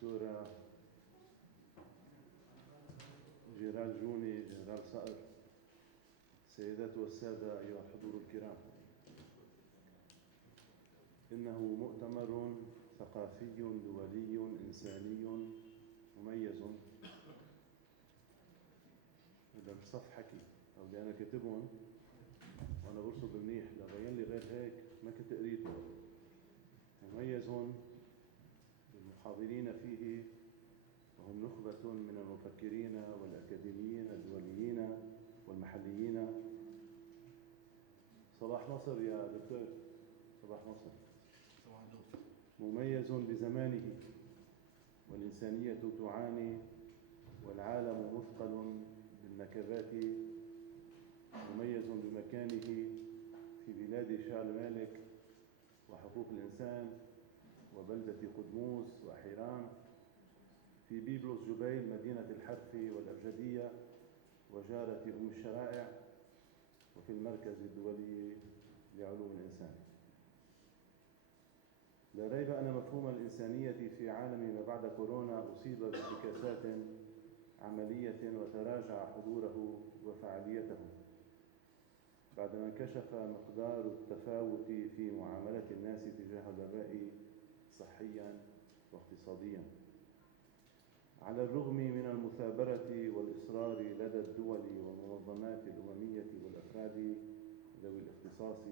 دكتورة جنرال جوني، جنرال صقر، سيدات والسادة أيها الحضور الكرام، إنه مؤتمر ثقافي دولي إنساني مميز. هذا مش صف حكي أو اللي أنا كاتبهم وأنا برصد منيح، لو بين لي غير هيك ما كنت قريته. مميز بالمحاضرين فيه، وهم نخبة من المفكرين والأكاديميين الدوليين والمحليين. صباح نصر يا دكتور. صباح نصر. صباح النور. مميز بزمانه والإنسانية تعاني والعالم مثقل بالنكبات. مميز بمكانه في بلاد شعل مالك وحقوق الإنسان وبلدة قدموس وحيران، في بيبلس جبيل مدينة الحرف والأبجدية وجارة أم الشرائع، وفي المركز الدولي لعلوم الإنسان. لا ريب أن مفهوم الإنسانية في عالم ما بعد كورونا أصيب بانتكاسات عملية وتراجع حضوره وفعاليته بعدما انكشف مقدار التفاوت في معاملة الناس تجاه الوباء صحيا واقتصاديا. على الرغم من المثابرة والإصرار لدى الدول والمنظمات الأممية والأفراد ذوي الاختصاص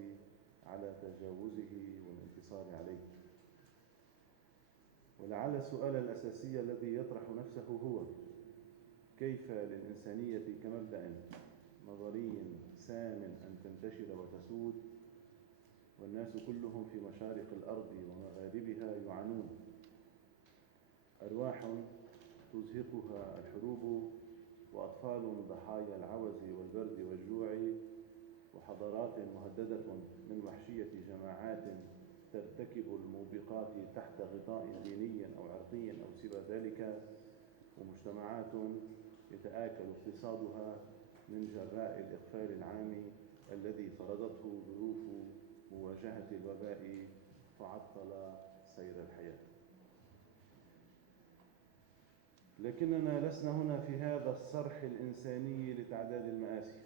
على تجاوزه والانتصار عليه. ولعل السؤال الأساسي الذي يطرح نفسه هو: كيف للإنسانية كمبدأ نظري سام أن تنتشر وتسود والناس كلهم في مشارق الأرض ومغاربها يعانون؟ أرواح تزهقها الحروب، وأطفال ضحايا العوز والبرد والجوع، وحضارات مهددة من وحشية جماعات ترتكب الموبقات تحت غطاء ديني أو عرقي أو سوى ذلك، ومجتمعات يتآكل اقتصادها من جراء الإقفال العام الذي فرضته ظروف مواجهة الوباء فعطل سير الحياة. لكننا لسنا هنا في هذا الصرح الإنساني لتعداد المآسي،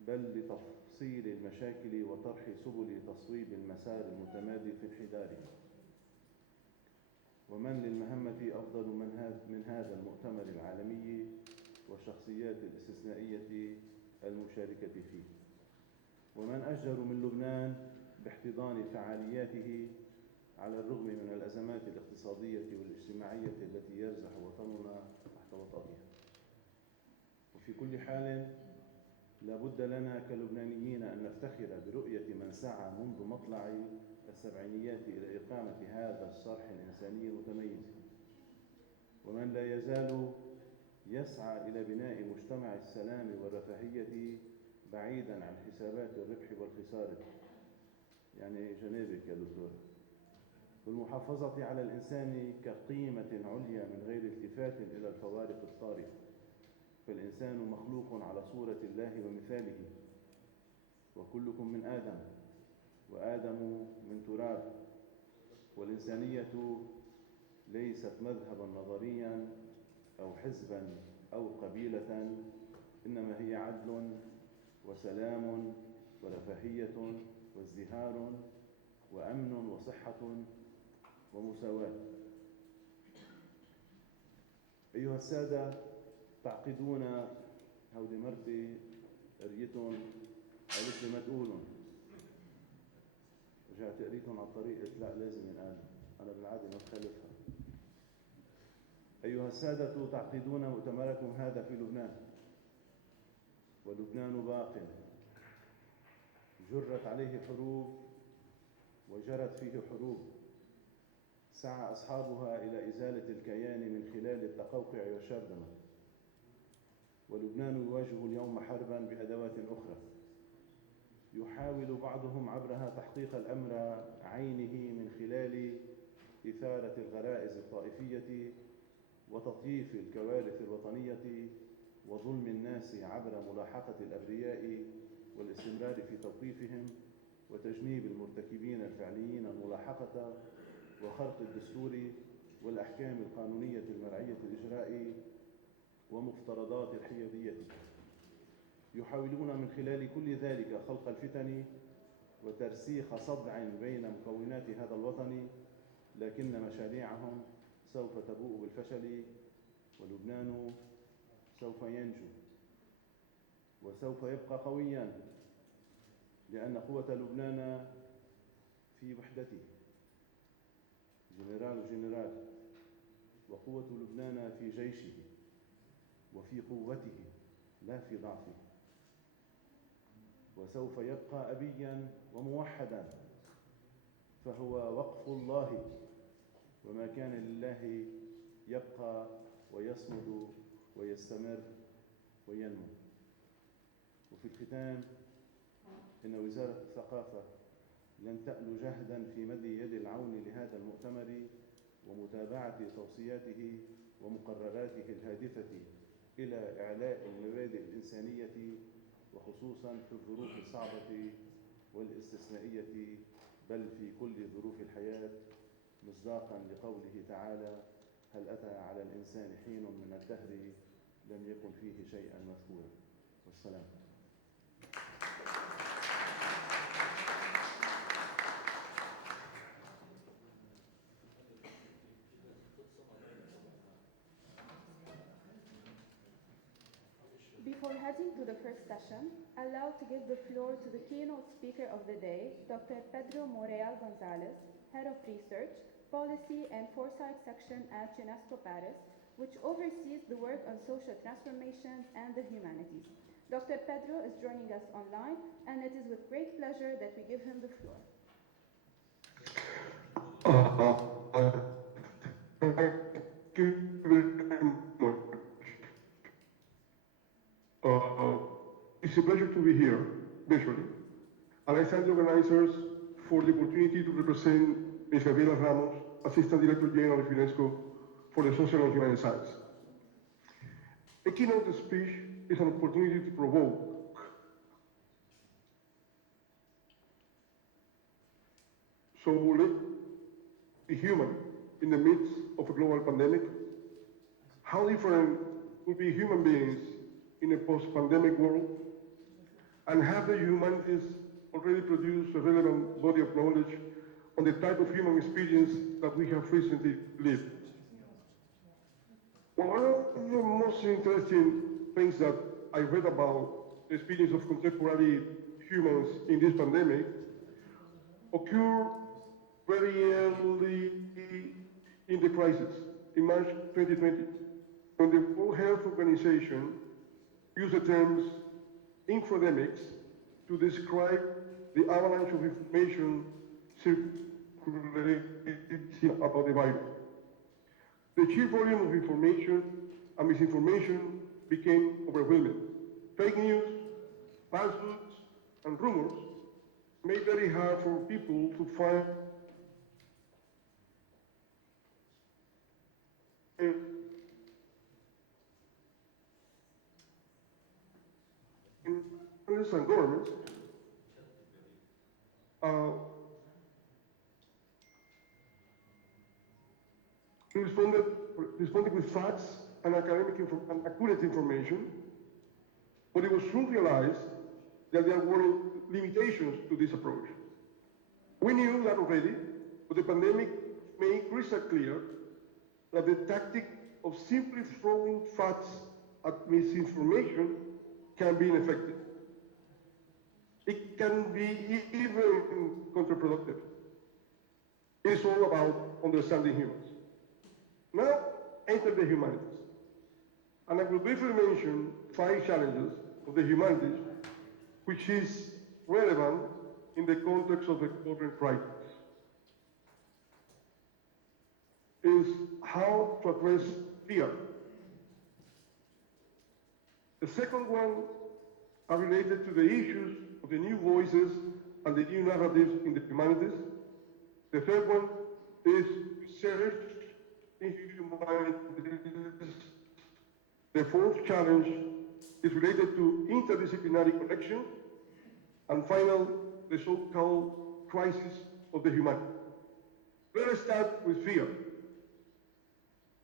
بل لتفصيل المشاكل وطرح سبل تصويب المسار المتمادي في انحداره. ومن للمهمة أفضل من هذا المؤتمر العالمي والشخصيات الاستثنائية المشاركة فيه؟ ومن أجدر من لبنان باحتضان فعالياته على الرغم من الأزمات الاقتصادية والاجتماعية التي يرزح وطننا تحت وطأتها. وفي كل حال لا بد لنا كلبنانيين أن نفتخر برؤية من سعى منذ مطلع السبعينيات إلى إقامة هذا الصرح الإنساني المتميز، ومن لا يزال يسعى إلى بناء مجتمع السلام والرفاهية بعيداً عن حسابات الربح والخسارة، يعني جنابك يا دكتور، والمحافظة على الإنسان كقيمة عليا من غير التفات إلى الفوارق الطارئة. فالإنسان مخلوق على صورة الله ومثاله، وكلكم من آدم وآدم من تراب. والإنسانية ليست مذهبا نظريا أو حزبا أو قبيلة، إنما هي عدل وسلام ورفاهية وازدهار وأمن وصحة ومساواة. أيها السادة، تعقدون هودي مرتي قريتهم قالت لي ما تقولون، رجعت قريتهم على الطريق قلت لا لازم ينقال، أنا بالعادة ما بخالفها. أيها السادة، تعقدون مؤتمركم هذا في لبنان، ولبنان باق، جرت عليه حروب وجرت فيه حروب، سعى أصحابها إلى إزالة الكيان من خلال التقوقع والشرذمة. ولبنان يواجه اليوم حرباً بأدوات أخرى يحاول بعضهم عبرها تحقيق الأمر عينه من خلال إثارة الغرائز الطائفية وتطييف الكوارث الوطنية وظلم الناس عبر ملاحقة الأبرياء والاستمرار في توقيفهم وتجنيب المرتكبين الفعليين الملاحقة وخرق الدستور والأحكام القانونية المرعية الإجرائي ومفترضات الحيادية. يحاولون من خلال كل ذلك خلق الفتن وترسيخ صدع بين مكونات هذا الوطن، لكن مشاريعهم سوف تبوء بالفشل، ولبنان سوف ينجو وسوف يبقى قوياً، لأن قوة لبنان في وحدته جنرال، وقوة لبنان في جيشه وفي قوته لا في ضعفه، وسوف يبقى أبياً وموحداً، فهو وقف الله، وما كان لله يبقى ويصمد ويستمر وينمو. وفي الختام، إن وزارة الثقافة لن تألو جهداً في مد يد العون لهذا المؤتمر ومتابعة توصياته ومقرراته الهادفة إلى إعلاء المبادئ الإنسانية، وخصوصاً في الظروف الصعبة والاستثنائية، بل في كل ظروف الحياة، مصداقاً لقوله تعالى: هل أتى على الإنسان حين من الدهر لم يكن فيه شيئاً مذكورا. والسلام. Before heading to the first session, allow to give the floor to the keynote speaker of the day, Dr. Pedro Moreal Gonzalez, Head of Research, Policy and Foresight Section at UNESCO Paris, which oversees the work on social transformations and the humanities. Dr. Pedro is joining us online, and it is with great pleasure that we give him the floor. Thank you very much. It's a pleasure to be here, virtually. And I thank the organizers for the opportunity to represent Ms. Gabriela Ramos, Assistant Director General of UNESCO for the Social and Human Sciences. A keynote speech is an opportunity to provoke so let's be human in the midst of a global pandemic. How different will be human beings in a post-pandemic world, and have the humanities already produced a relevant body of knowledge on the type of human experience that we have recently lived. One of the most interesting things that I read about the experience of contemporary humans in this pandemic occurred very early in the crisis, in March 2020, when the World Health Organization used the terms infodemics to describe the avalanche of information circulating about the virus. The sheer volume of information and misinformation became overwhelming. Fake news, falsehoods, and rumors made it very hard for people to find and governments responded with facts and and accurate information, but it was soon realized that there were limitations to this approach. We knew that already, but the pandemic made crystal clear that the tactic of simply throwing facts at misinformation can be ineffective. It can be even counterproductive. It's all about understanding humans. Now, enter the humanities. And I will briefly mention 5 challenges of the humanities, which is relevant in the context of the current crisis. Is how to address fear. The second one are related to the issues of the new voices and the new narratives in the humanities. The third one is research in humanities. The fourth challenge is related to interdisciplinary connection. And final, the so-called crisis of the humanities. Let us start with fear.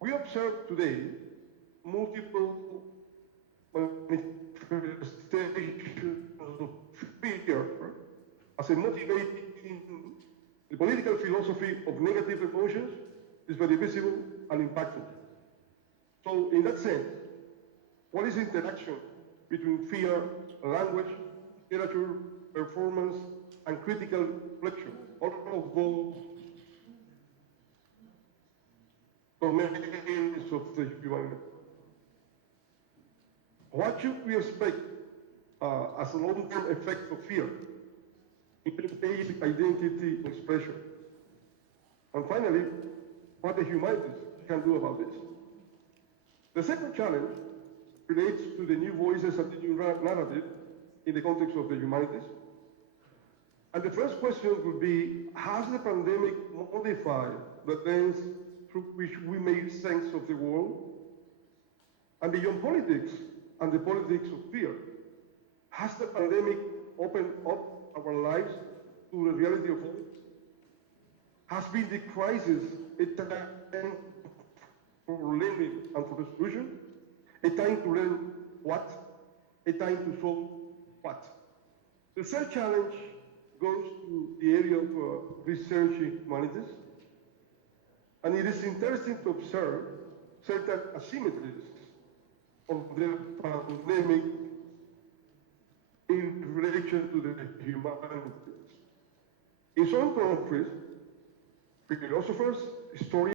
We observe today multiple manifestations of fear as a motivating the political philosophy of negative emotions is very visible and impactful. So in that sense, what is the interaction between fear, language, literature, performance, and critical reflection? All of those domains of the humanity. What should we expect as a long-term effect of fear in basic identity expression? And finally, what the humanities can do about this. The second challenge relates to the new voices and the new narrative in the context of the humanities. And the first question would be, has the pandemic modified the lens through which we make sense of the world? And beyond politics and the politics of fear, has the pandemic opened up our lives to the reality of all? Has been the crisis a time for learning and for solution? A time to learn what? A time to solve what? The third challenge goes to the area of research in humanities. And it is interesting to observe certain asymmetries of the pandemic in relation to the humanities. In some countries, philosophers, historians,